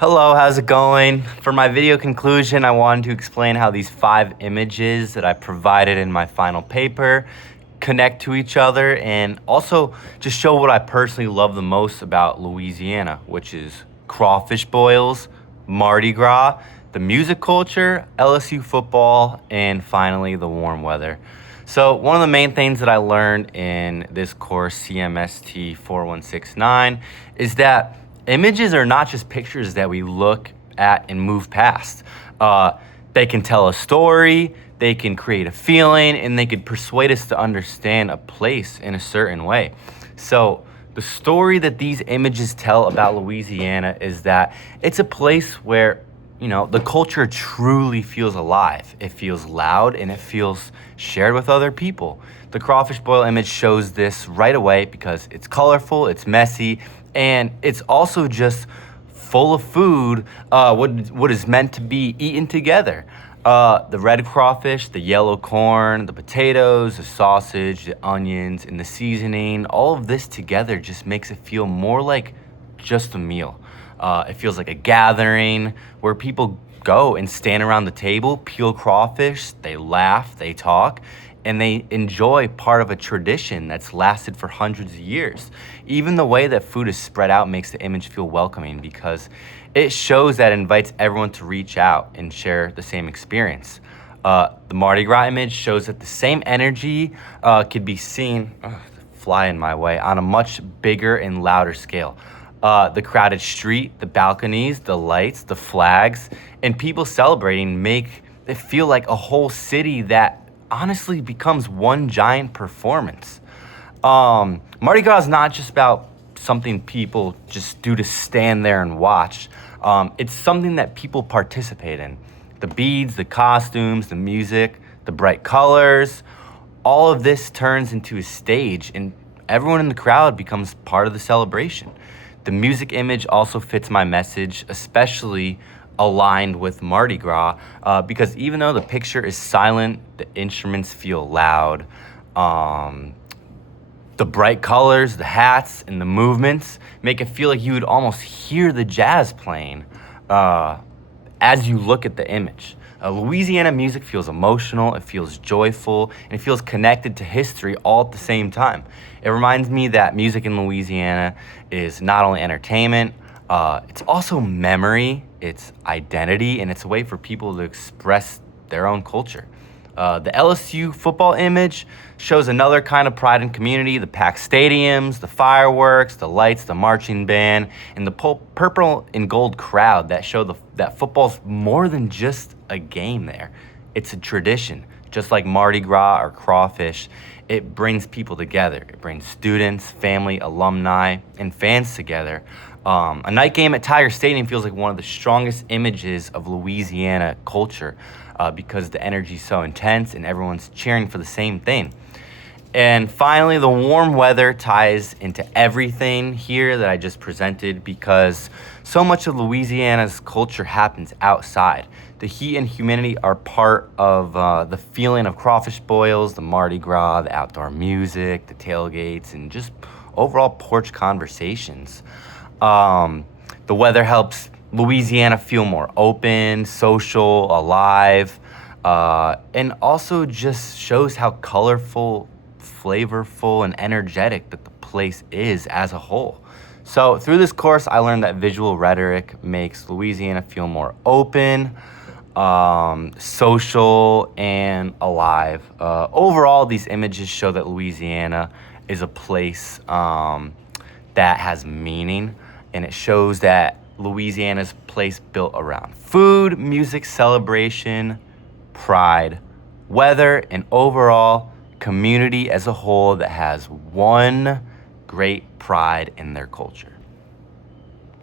Hello, how's it going? For my video conclusion, I wanted to explain how these 5 images that I provided in my final paper connect to each other, and also just show what I personally love the most about Louisiana, which is crawfish boils, Mardi Gras, the music culture, LSU football, and finally the warm weather. So one of the main things that I learned in this course, CMST 4169, is that images are not just pictures that we look at and move past. They can tell a story, they can create a feeling, and they could persuade us to understand a place in a certain way. So the story that these images tell about Louisiana is that it's a place where, the culture truly feels alive. It feels loud and it feels shared with other people. The crawfish boil image shows this right away because it's colorful, it's messy, and it's also just full of food, what is meant to be eaten together. The red crawfish, the yellow corn, the potatoes, the sausage, the onions, and the seasoning, all of this together just makes it feel more like just a meal. It feels like a gathering where people go and stand around the table, peel crawfish, they laugh, they talk, and they enjoy part of a tradition that's lasted for hundreds of years. Even the way that food is spread out makes the image feel welcoming because it shows that it invites everyone to reach out and share the same experience. The Mardi Gras image shows that the same energy could be seen, fly in my way, on a much bigger and louder scale. The crowded street, the balconies, the lights, the flags, and people celebrating make it feel like a whole city that honestly becomes one giant performance. Mardi Gras is not just about something people just do to stand there and watch. It's something that people participate in. The beads, the costumes, the music, the bright colors, all of this turns into a stage and everyone in the crowd becomes part of the celebration. The music image also fits my message, especially aligned with Mardi Gras, because even though the picture is silent, the instruments feel loud. The bright colors, the hats, and the movements make it feel like you would almost hear the jazz playing as you look at the image. Louisiana music feels emotional, it feels joyful, and it feels connected to history all at the same time. It reminds me that music in Louisiana is not only entertainment, it's also memory, it's identity, and it's a way for people to express their own culture. The LSU football image shows another kind of pride and community, the packed stadiums, the fireworks, the lights, the marching band, and the purple and gold crowd that show that football's more than just a game there. It's a tradition. Just like Mardi Gras or crawfish, it brings people together. It brings students, family, alumni, and fans together. A night game at Tiger Stadium feels like one of the strongest images of Louisiana culture because the energy is so intense and everyone's cheering for the same thing. And finally, the warm weather ties into everything here that I just presented because so much of Louisiana's culture happens outside. The heat and humidity are part of the feeling of crawfish boils, the Mardi Gras, the outdoor music, the tailgates, and just overall porch conversations. The weather helps Louisiana feel more open, social, alive, and also just shows how colorful, flavorful, and energetic that the place is as a whole. So through this course, I learned that visual rhetoric makes Louisiana feel more open, social, and alive. Overall, these images show that Louisiana is a place that has meaning, and it shows that Louisiana's a place built around food, music, celebration, pride, weather, and overall community as a whole that has one great pride in their culture.